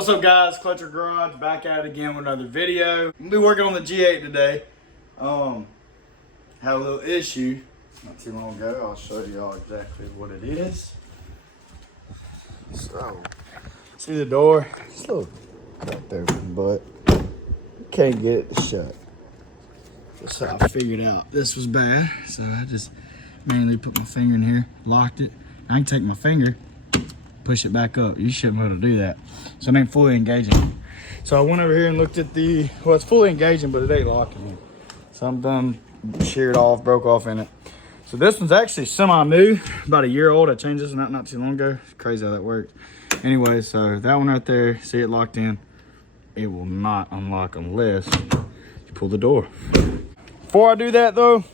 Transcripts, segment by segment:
What's up guys, Clutcher Garage back at it again with another video. I'm gonna be working on the G8 today. Had a little issue not too long ago. I'll show y'all exactly what it is. So, see the door? It's a little cracked open, but can't get it to shut. That's how I figured out this was bad. So I just manually put my finger in here, locked it. I can take my finger, push it back up. You shouldn't be able to do that. So it ain't fully engaging. So I went over here and looked at well, it's fully engaging, but it ain't locking me. So I'm done, sheared off, broke off in it. So this one's actually semi-new, about a year old. I changed this one not too long ago. It's crazy how that works. Anyway, so that one right there, see it locked in. It will not unlock unless you pull the door. Before I do that though,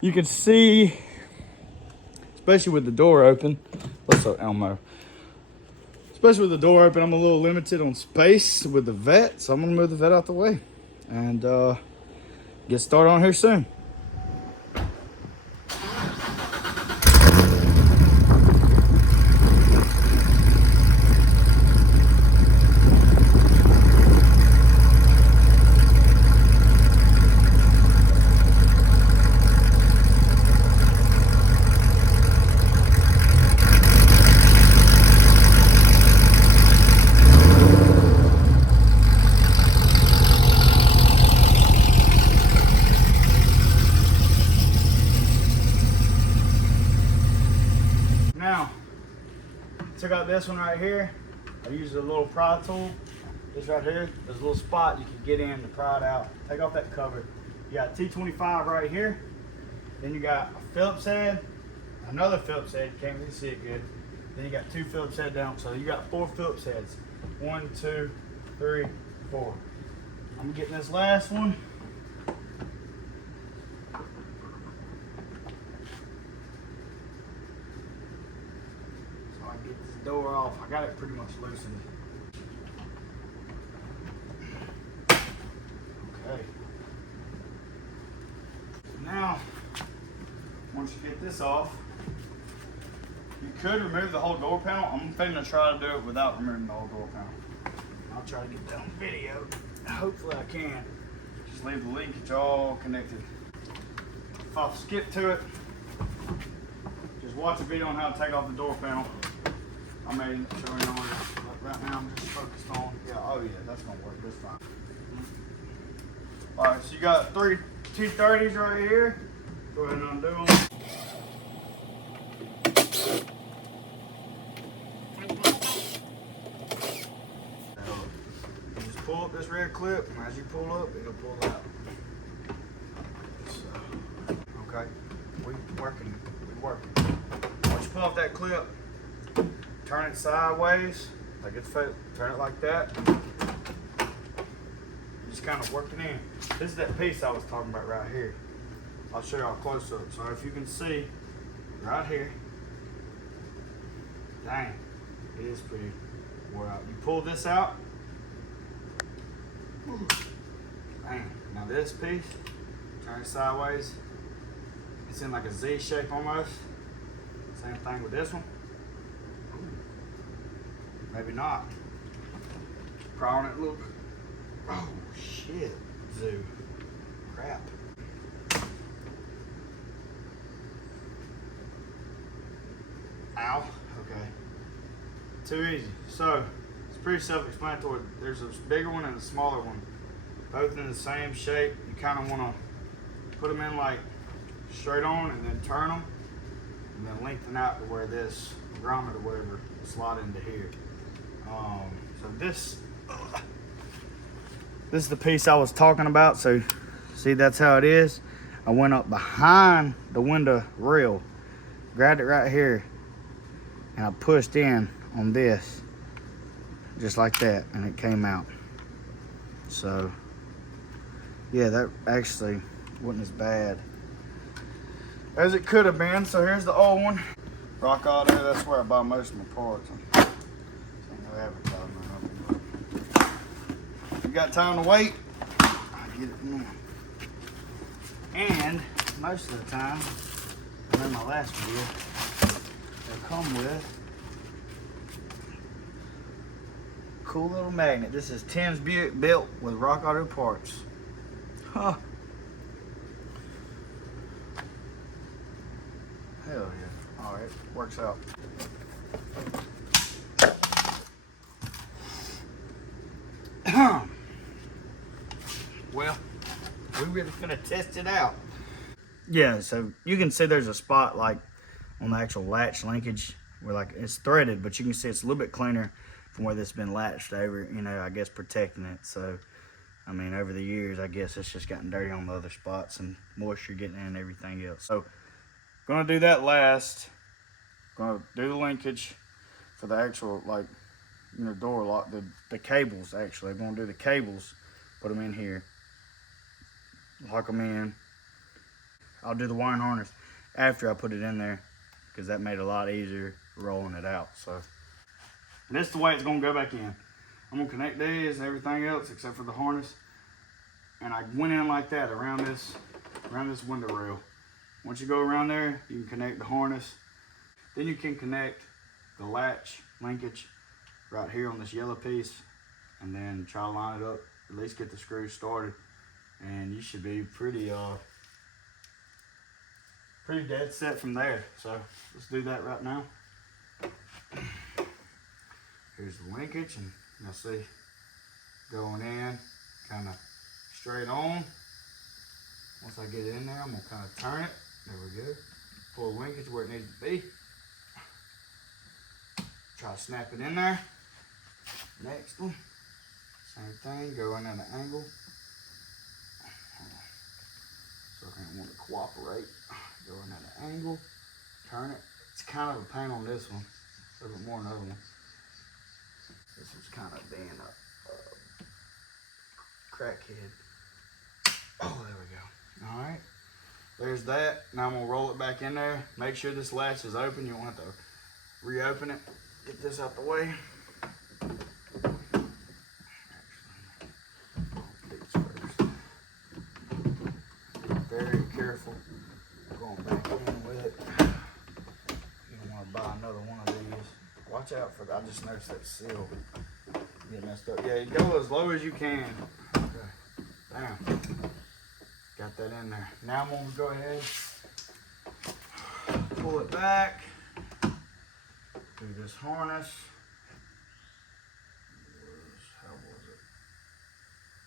you can see, especially with the door open, what's up Elmo? Especially with the door open, I'm a little limited on space with the vet, so I'm gonna move the vet out the way and get started on here soon. Now, took out this one right here. I used a little pry tool. This right here, there's a little spot you can get in to pry it out. Take off that cover. You got T25 right here. Then you got a Phillips head, another Phillips head. You can't really see it good. Then you got two Phillips head down. So you got 4 Phillips heads. 1, 2, 3, 4. I'm getting this last one. Get this door off. I got it pretty much loosened. Okay. Now, once you get this off, you could remove the whole door panel. I'm thinking to try to do it without removing the whole door panel. I'll try to get that on video. Hopefully I can. Just leave the linkage all connected. If I skip to it, just watch a video on how to take off the door panel. I may show you on it, but right now I'm just focused on, oh yeah, that's gonna work just fine. All right, so you got 3 T30s right here. Go ahead and undo them. You just pull up this red clip, and as you pull up, it'll pull out. So, okay, we working. Once you pull off that clip, turn it sideways, like it's turn it like that. Just kind of working in. This is that piece I was talking about right here. I'll show y'all close up. So if you can see right here, dang, it is pretty wore out. You pull this out, dang. Now this piece, turn it sideways. It's in like a Z shape almost. Same thing with this one. Maybe not. Pry on it a little bit. Oh shit, zoo. Crap. Ow. Okay. Too easy. So, it's pretty self-explanatory. There's a bigger one and a smaller one. Both in the same shape. You kind of want to put them in like straight on and then turn them. And then lengthen out to where this grommet or whatever will slide into here. So this is the piece I was talking about. So see, that's how it is. I went up behind the window rail, grabbed it right here, and I pushed in on this just like that, and it came out. So yeah, that actually wasn't as bad as it could have been. So here's the old one. Rock Auto, that's where I buy most of my parts. No advertisement. If you got time to wait, I'll get it now. And most of the time, I in my last video, they come with cool little magnet. This is Tim's Buick built with Rock Auto parts. Huh. Hell yeah. All right, works out. Well, we really finna test it out. Yeah, so you can see there's a spot like on the actual latch linkage where like it's threaded, but you can see it's a little bit cleaner from where this has been latched over, you know, I guess protecting it. So, I mean, over the years, I guess it's just gotten dirty on the other spots and moisture getting in and everything else. So, gonna do that last. Gonna do the linkage for the actual, like, you know, door lock, the cables actually. I'm gonna do the cables, put them in here, lock them in. I'll do the wiring harness after I put it in there because that made it a lot easier rolling it out. So, and this is the way it's gonna go back in. I'm gonna connect these and everything else except for the harness. And I went in like that around this window rail. Once you go around there, you can connect the harness. Then you can connect the latch linkage right here on this yellow piece and then try to line it up, at least get the screws started. And you should be pretty dead set from there. So let's do that right now. Here's the linkage, and you'll see going in kind of straight on. Once I get it in there, I'm gonna kind of turn it. There we go. Pull the linkage where it needs to be. Try to snap it in there. Next one, same thing, go in at an angle. So I don't want to cooperate. Go in at an angle, turn it. It's kind of a pain on this one, a little bit more than the other one. This one's kind of being a crackhead. Oh, there we go. All right, there's that. Now I'm gonna roll it back in there. Make sure this latch is open. You won't have to reopen it. Get this out the way. Very careful going back in with it. You don't want to buy another one of these. Watch out for that. I just noticed that seal get messed up. Yeah, you go as low as you can. Okay. Bam. Got that in there. Now I'm going to go ahead, pull it back, do this harness. How was it?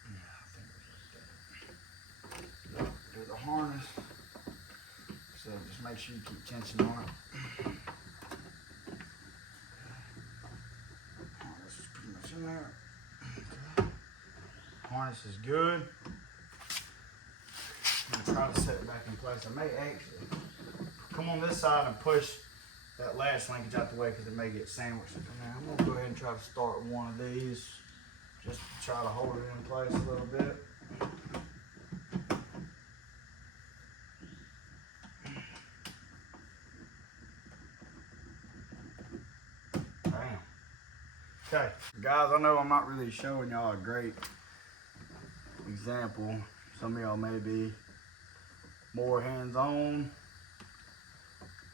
Yeah, I think it was like that. Do the harness. So just make sure you keep tension on it. Harness is pretty much in there. Okay. Harness is good. I'm gonna try to set it back in place. I may actually come on this side and push that latch linkage out the way because it may get sandwiched. Now I'm gonna go ahead and try to start one of these just to try to hold it in place a little bit. Bam. Okay, guys, I know I'm not really showing y'all a great example. Some of y'all may be more hands-on.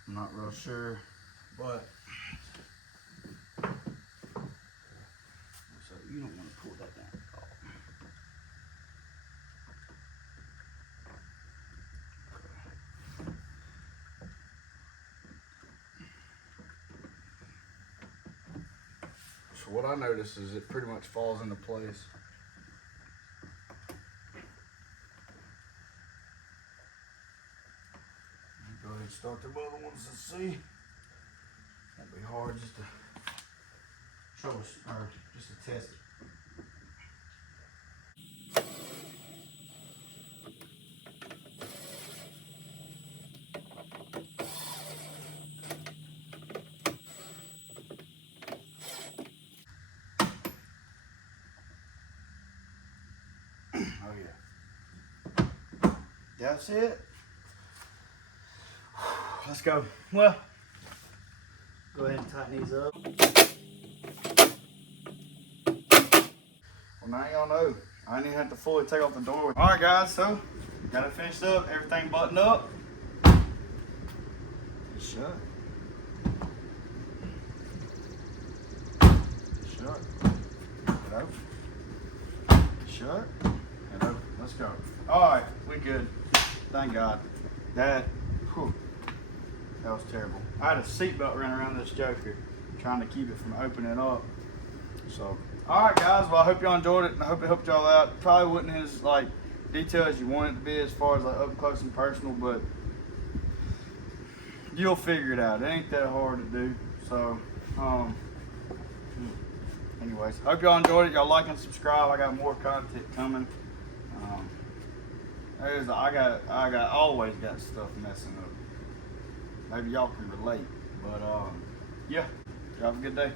I'm not real sure, but so you don't want to pull that down at all. So what I notice is it pretty much falls into place. Go ahead and start the other ones and see. Won't be hard just to show us, or just to test it. Oh yeah. That's it. Let's go. Well, go ahead and tighten these up. Well, now y'all know. I didn't even have to fully take off the door. All right, guys, so got it finished up. Everything buttoned up. It's shut. Shut. open. Shut and open. Let's go. All right, we good. Thank God. That was terrible. I had a seatbelt running around this joker, trying to keep it from opening up. So, all right, guys. Well, I hope y'all enjoyed it, and I hope it helped y'all out. Probably wasn't as like detailed as you want it to be as far as like up close and personal, but you'll figure it out. It ain't that hard to do. So, anyways, hope y'all enjoyed it. Y'all like and subscribe. I got more content coming. I always got stuff messing up. Maybe y'all can relate, but yeah, y'all have a good day.